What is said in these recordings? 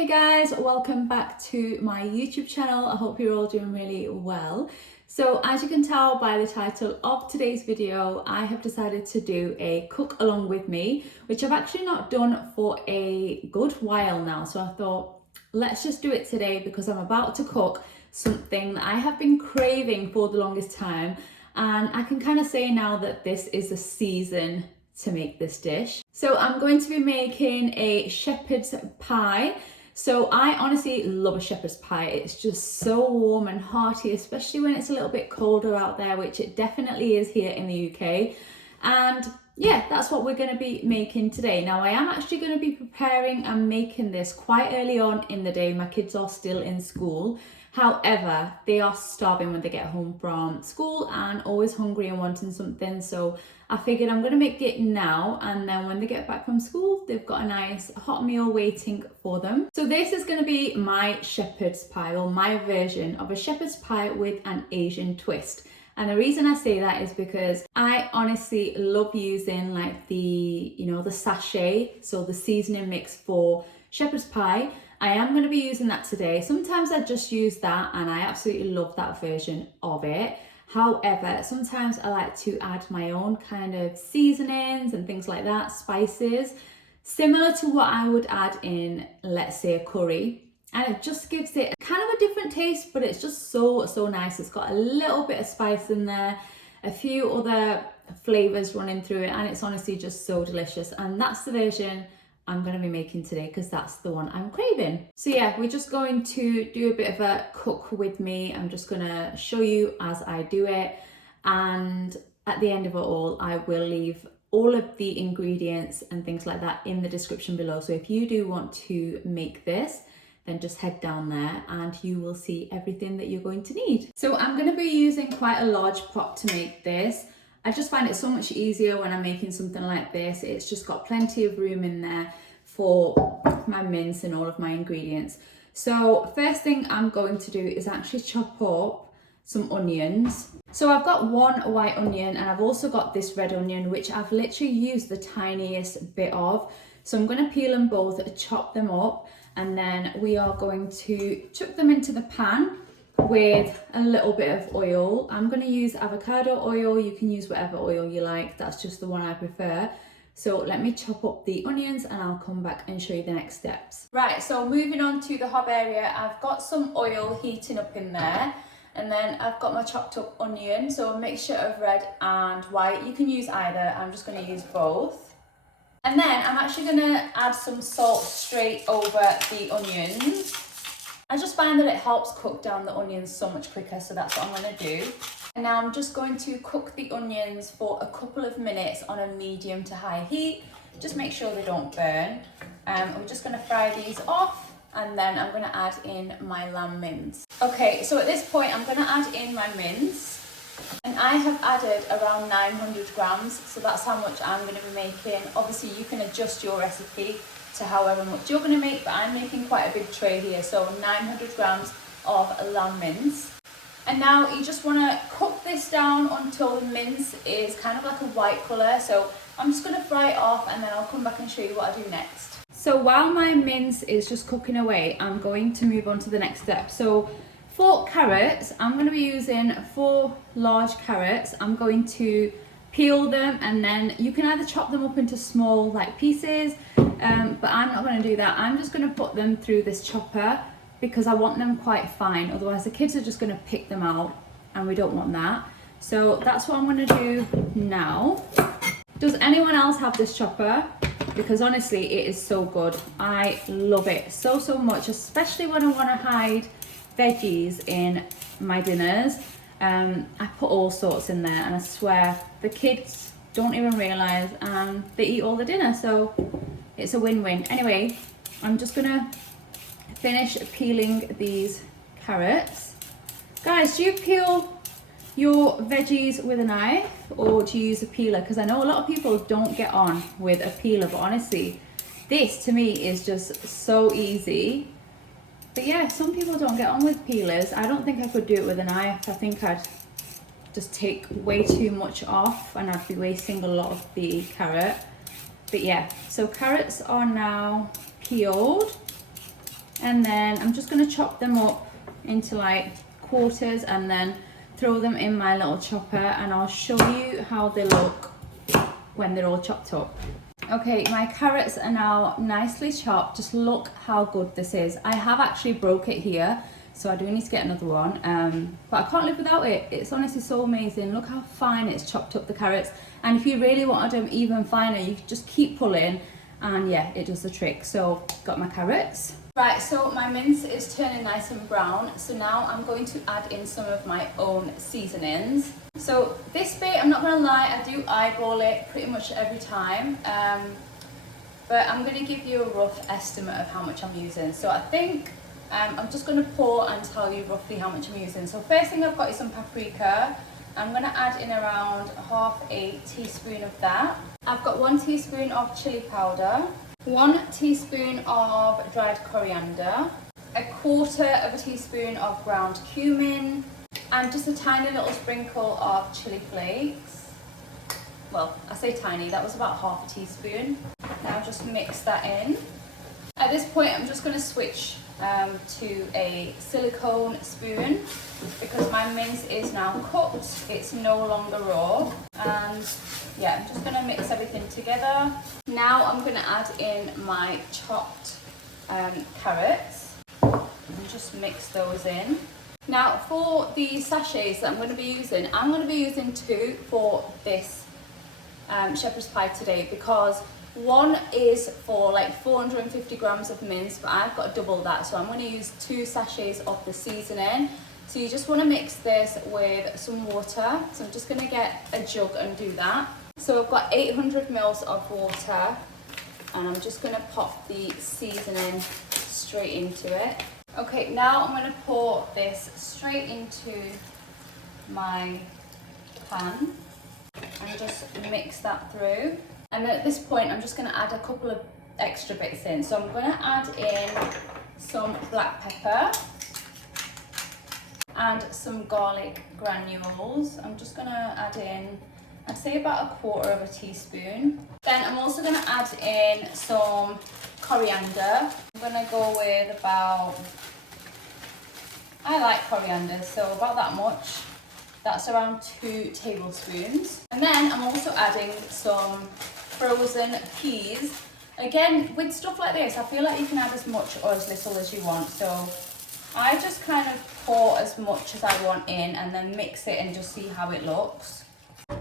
Hey guys, welcome back to my YouTube channel. I hope you're all doing really well. So as you can tell by the title of today's video, I have decided to do a cook along with me, which I've actually not done for a good while now. So I thought, let's just do it today because I'm about to cook something that I have been craving for the longest time. And I can kind of say now that this is the season to make this dish. So I'm going to be making a shepherd's pie. So I honestly love a shepherd's pie. It's just so warm and hearty, especially when it's a little bit colder out there, which it definitely is here in the UK. And yeah, that's what we're going to be making today. Now I am actually going to be preparing and making this quite early on in the day. My kids are still in school. However, they are starving when they get home from school and always hungry and wanting something. So I figured I'm going to make it now, and then when they get back from school, they've got a nice hot meal waiting for them. So this is going to be my shepherd's pie, or my version of a shepherd's pie with an Asian twist. And the reason I say that is because I honestly love using like the sachet, so the seasoning mix for shepherd's pie. I am going to be using that today. Sometimes I just use that and I absolutely love that version of it. However, sometimes I like to add my own kind of seasonings and things like that, spices, similar to what I would add in, let's say, a curry. And it just gives it kind of a different taste, but it's just so nice. It's got a little bit of spice in there, a few other flavors running through it, and it's honestly just so delicious. And that's the version I'm going to be making today because that's the one I'm craving. So yeah, we're just going to do a bit of a cook with me. I'm just going to show you as I do it, and at the end of it all, I will leave all of the ingredients and things like that in the description below. So if you do want to make this, then just head down there and you will see everything that you're going to need. So I'm going to be using quite a large pot to make this. I just find it so much easier when I'm making something like this. It's just got plenty of room in there for my mince and all of my ingredients. So first thing I'm going to do is actually chop up some onions. So I've got one white onion and I've also got this red onion, which I've literally used the tiniest bit of. So I'm going to peel them both, chop them up, and then we are going to chuck them into the pan with a little bit of oil. I'm going to use avocado oil. You can use whatever oil you like. That's just the one I prefer. So let me chop up the onions and I'll come back and show you the next steps. Right, so moving on to the hob area, I've got some oil heating up in there. And then I've got my chopped up onion, so a mixture of red and white. You can use either. I'm just going to use both. And then I'm actually going to add some salt straight over the onions. I just find that it helps cook down the onions so much quicker, so that's what I'm going to do. And now I'm just going to cook the onions for a couple of minutes on a medium to high heat. Just make sure they don't burn. I'm just going to fry these off, and then I'm going to add in my lamb mince. Okay, so at this point I'm going to add in my mince. And I have added around 900 grams, so that's how much I'm going to be making. Obviously you can adjust your recipe to however much you're going to make, but I'm making quite a big tray here, so 900 grams of lamb mince. And now you just want to cook this down until the mince is kind of like a white colour. So I'm just going to fry it off and then I'll come back and show you what I do next. So while my mince is just cooking away, I'm going to move on to the next step. So for carrots, I'm going to be using 4 large carrots. I'm going to peel them, and then you can either chop them up into small like pieces, but I'm not going to do that. I'm just going to put them through this chopper because I want them quite fine, otherwise the kids are just going to pick them out and we don't want that. So that's what I'm going to do now. Does anyone else have this chopper? Because honestly it is so good. I love it so much, especially when I want to hide veggies in my dinners. I put all sorts in there and I swear the kids don't even realise and they eat all the dinner, so it's a win-win. Anyway, I'm just gonna finish peeling these carrots. Guys, do you peel your veggies with a knife or do you use a peeler? Because I know a lot of people don't get on with a peeler, but honestly this to me is just so easy. But yeah, some people don't get on with peelers. I don't think I could do it with a knife. I think I'd just take way too much off and I'd be wasting a lot of the carrot. But yeah, so carrots are now peeled. And then I'm just going to chop them up into like quarters and then throw them in my little chopper, and I'll show you how they look when they're all chopped up. Okay, my carrots are now nicely chopped. Just look how good this is. I have actually broke it here, so I do need to get another one, but I can't live without it. It's honestly so amazing. Look how fine it's chopped up, the carrots. And if you really wanted them even finer, you just keep pulling, and yeah, it does the trick. So got my carrots. Right, so my mince is turning nice and brown, so now I'm going to add in some of my own seasonings. So this bit, I'm not going to lie, I do eyeball it pretty much every time, but I'm going to give you a rough estimate of how much I'm using. So I think I'm just going to pour and tell you roughly how much I'm using. So first thing I've got is some paprika. I'm going to add in around half a teaspoon of that. I've got 1 teaspoon of chili powder, 1 teaspoon of dried coriander, 1/4 teaspoon of ground cumin, and just a tiny little sprinkle of chilli flakes. Well, I say tiny, that was about half a teaspoon. Now just mix that in. At this point, I'm just going to switch to a silicone spoon because my mince is now cooked. It's no longer raw. And yeah, I'm just going to mix everything together. Now I'm going to add in my chopped carrots and just mix those in. Now for the sachets that I'm going to be using, I'm going to be using 2 for this shepherd's pie today, because one is for like 450 grams of mince, but I've got double that, so I'm going to use 2 sachets of the seasoning. So you just want to mix this with some water. So I'm just going to get a jug and do that. So I've got 800 ml of water, and I'm just going to pop the seasoning straight into it. Okay, now I'm going to pour this straight into my pan and just mix that through. And then at this point, I'm just going to add a couple of extra bits in. So I'm going to add in some black pepper and some garlic granules. I'm just going to add in, I'd say about 1/4 teaspoon. Then I'm also going to add in some coriander. I'm going to go with about, I like coriander, so about that much. That's around 2 tablespoons. And then I'm also adding some frozen peas. Again, with stuff like this, I feel like you can add as much or as little as you want. So I just kind of pour as much as I want in and then mix it and just see how it looks.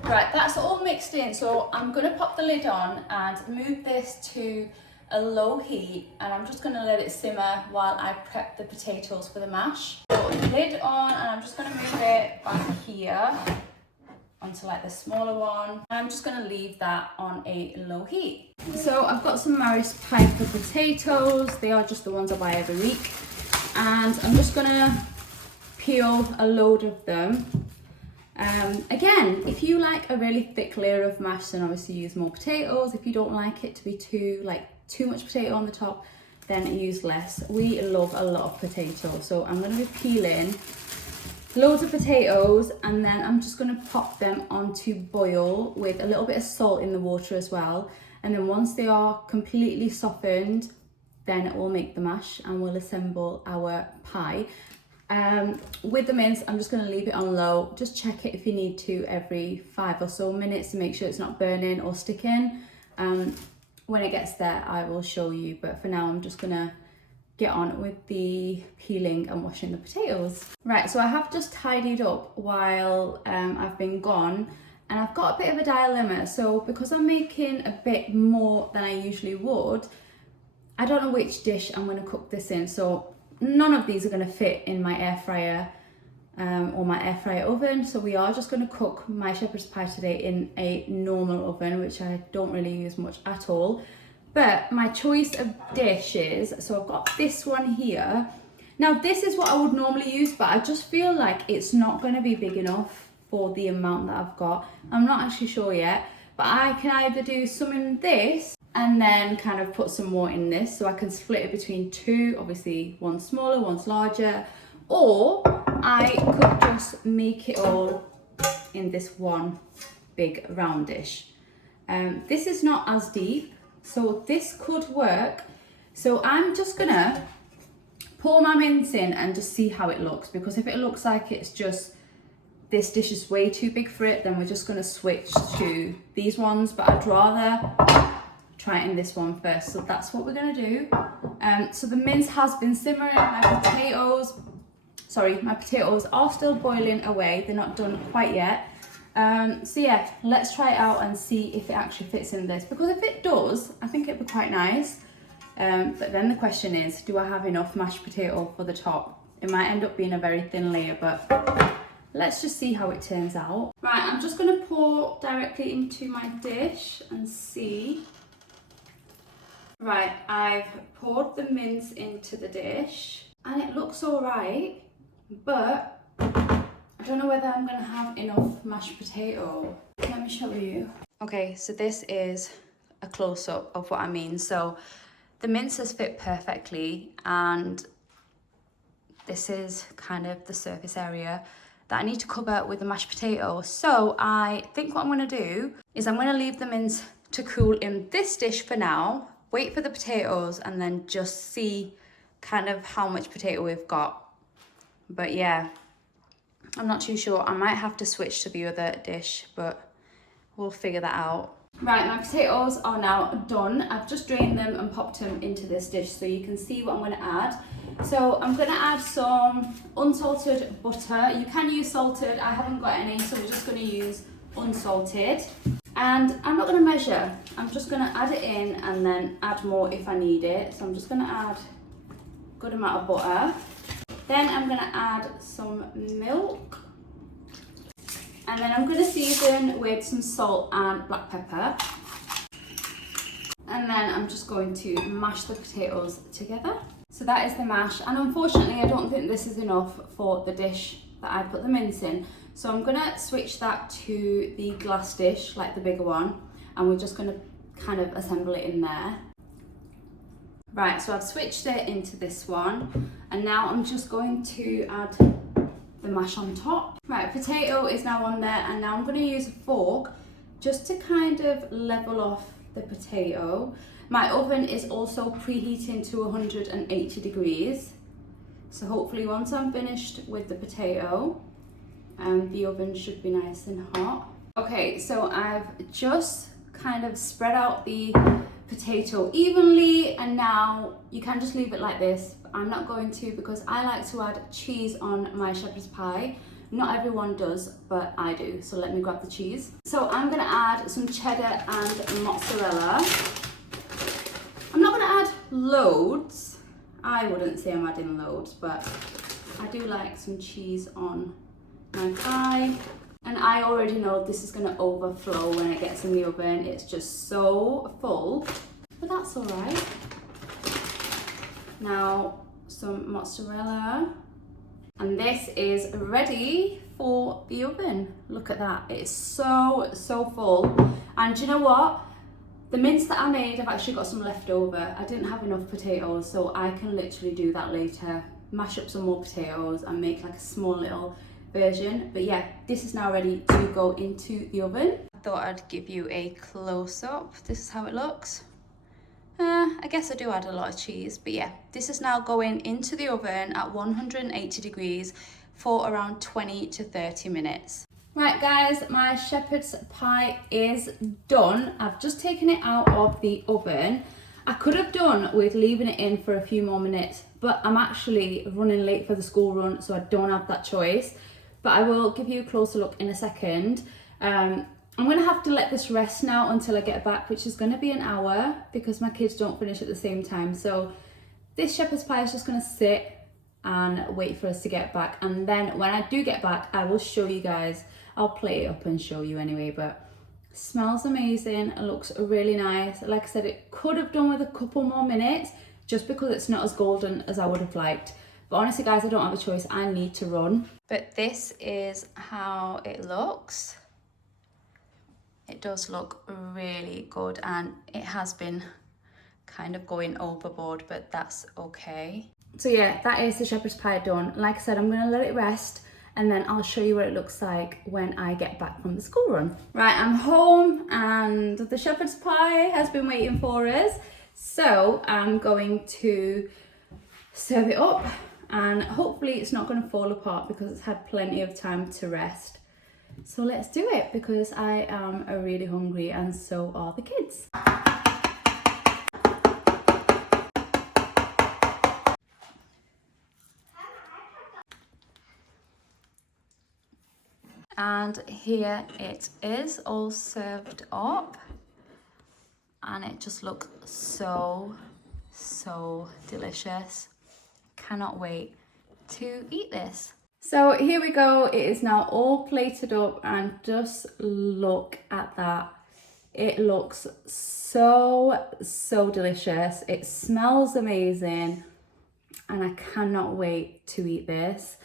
Right, that's all mixed in. So I'm gonna pop the lid on and move this to a low heat, and I'm just gonna let it simmer while I prep the potatoes for the mash. So lid on, and I'm just gonna move it back here onto like the smaller one. And I'm just gonna leave that on a low heat. So I've got some Maris Piper potatoes. They are just the ones I buy every week. And I'm just gonna peel a load of them. Again, if you like a really thick layer of mash, then obviously use more potatoes. If you don't like it to be too much potato on the top, then use less. We love a lot of potatoes, so I'm going to be peeling loads of potatoes, and then I'm just going to pop them onto boil with a little bit of salt in the water as well. And then once they are completely softened, then we'll make the mash and we'll assemble our pie. With the mince, I'm just going to leave it on low. Just check it if you need to every 5 or so minutes to make sure it's not burning or sticking. When it gets there, I will show you, but for now I'm just going to get on with the peeling and washing the potatoes. Right, so I have just tidied up while I've been gone, and I've got a bit of a dilemma. So because I'm making a bit more than I usually would, I don't know which dish I'm going to cook this in. So none of these are going to fit in my air fryer or my air fryer oven, so we are just going to cook my shepherd's pie today in a normal oven, which I don't really use much at all. But my choice of dishes, so I've got this one here. Now this is what I would normally use, but I just feel like it's not going to be big enough for the amount that I've got. I'm not actually sure yet, but I can either do some in this and then kind of put some more in this, so I can split it between 2, obviously one's smaller, one's larger, or I could just make it all in this one big round dish. This is not as deep, so this could work. So I'm just gonna pour my mince in and just see how it looks, because if it looks like it's just, this dish is way too big for it, then we're just gonna switch to these ones, but I'd rather try it in this one first. So that's what we're gonna do. So the mince has been simmering. My potatoes are still boiling away. They're not done quite yet. So yeah, let's try it out and see if it actually fits in this, because if it does, I think it'd be quite nice. But then the question is, do I have enough mashed potato for the top? It might end up being a very thin layer, but let's just see how it turns out. Right, I'm just gonna pour directly into my dish and see. Right, I've poured the mince into the dish and it looks all right, but I don't know whether I'm gonna have enough mashed potato. Let me show you. Okay, so this is a close-up of what I mean. So the mince has fit perfectly, and this is kind of the surface area that I need to cover with the mashed potato. So I think what I'm gonna do is I'm gonna leave the mince to cool in this dish for now, wait for the potatoes, and then just see kind of how much potato we've got. But yeah, I'm not too sure. I might have to switch to the other dish, but we'll figure that out. Right, my potatoes are now done. I've just drained them and popped them into this dish so you can see what I'm going to add. So I'm going to add some unsalted butter. You can use salted, I haven't got any, so we're just going to use unsalted. And I'm not going to measure, I'm just going to add it in and then add more if I need it. So I'm just going to add a good amount of butter. Then I'm going to add some milk. And then I'm going to season with some salt and black pepper. And then I'm just going to mash the potatoes together. So that is the mash. And unfortunately, I don't think this is enough for the dish that I put the mince in. So I'm going to switch that to the glass dish, like the bigger one. And we're just going to kind of assemble it in there. Right, so I've switched it into this one. And now I'm just going to add the mash on top. Right, potato is now on there, and now I'm going to use a fork just to kind of level off the potato. My oven is also preheating to 180 degrees. So hopefully once I'm finished with the potato, the oven should be nice and hot. Okay, so I've just kind of spread out the potato evenly, and now you can just leave it like this. I'm not going to, because I like to add cheese on my shepherd's pie. Not everyone does, but I do. So let me grab the cheese. So I'm gonna add some cheddar and mozzarella. I'm not gonna add loads. I wouldn't say I'm adding loads, but I do like some cheese on my pie. And I already know this is gonna overflow when it gets in the oven. It's just so full, but that's all right. Now some mozzarella, and this is ready for the oven. Look at that, it's so full. And do you know what, the mince that I made, I've actually got some left over. I didn't have enough potatoes, so I can literally do that later, mash up some more potatoes and make like a small little version. But yeah, this is now ready to go into the oven. I thought I'd give you a close-up. This is how it looks. I guess I do add a lot of cheese, but yeah, this is now going into the oven at 180 degrees for around 20 to 30 minutes. Right guys, my shepherd's pie is done. I've just taken it out of the oven. I could have done with leaving it in for a few more minutes, but I'm actually running late for the school run, so I don't have that choice. But I will give you a closer look in a second. I'm gonna have to let this rest now until I get back, which is gonna be an hour because my kids don't finish at the same time. So this shepherd's pie is just gonna sit and wait for us to get back. And then when I do get back, I will show you guys. I'll plate it up and show you anyway, but smells amazing. It looks really nice. Like I said, it could have done with a couple more minutes just because it's not as golden as I would have liked. But honestly guys, I don't have a choice. I need to run. But this is how it looks. It does look really good, and it has been kind of going overboard, but that's okay. So yeah, that is the shepherd's pie done. Like I said, I'm gonna let it rest and then I'll show you what it looks like when I get back from the school run. Right, I'm home and the shepherd's pie has been waiting for us. So I'm going to serve it up, and hopefully it's not going to fall apart because it's had plenty of time to rest. So let's do it, because I am really hungry and so are the kids. And here it is, all served up, and it just looks so delicious. Cannot wait to eat this. So here we go, it is now all plated up, and just look at that. It looks so delicious. It smells amazing, and I cannot wait to eat this.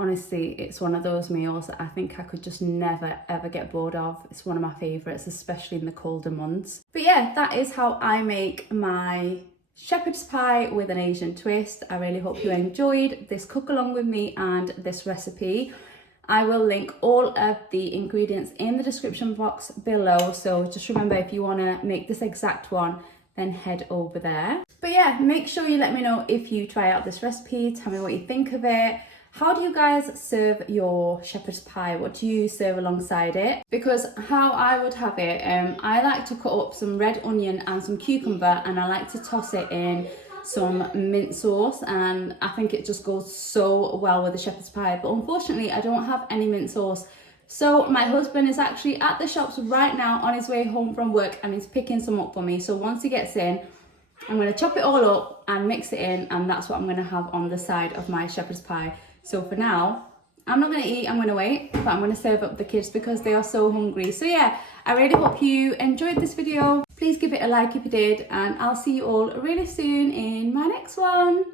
Honestly, it's one of those meals that I think I could just never ever get bored of. It's one of my favourites, especially in the colder months. But yeah, that is how I make my shepherd's pie with an Asian twist. I really hope you enjoyed this cook along with me and this recipe. I will link all of the ingredients in the description box below. So just remember, if you want to make this exact one, then head over there. But yeah, make sure you let me know if you try out this recipe. Tell me what you think of it. How do you guys serve your shepherd's pie? What do you serve alongside it? Because how I would have it, I like to cut up some red onion and some cucumber, and I like to toss it in some mint sauce, and I think it just goes so well with the shepherd's pie. But unfortunately, I don't have any mint sauce. So my husband is actually at the shops right now on his way home from work, and he's picking some up for me. So once he gets in, I'm going to chop it all up and mix it in, and that's what I'm going to have on the side of my shepherd's pie. So for now, I'm not going to eat, I'm going to wait, but I'm going to serve up the kids because they are so hungry. So yeah, I really hope you enjoyed this video. Please give it a like if you did, and I'll see you all really soon in my next one.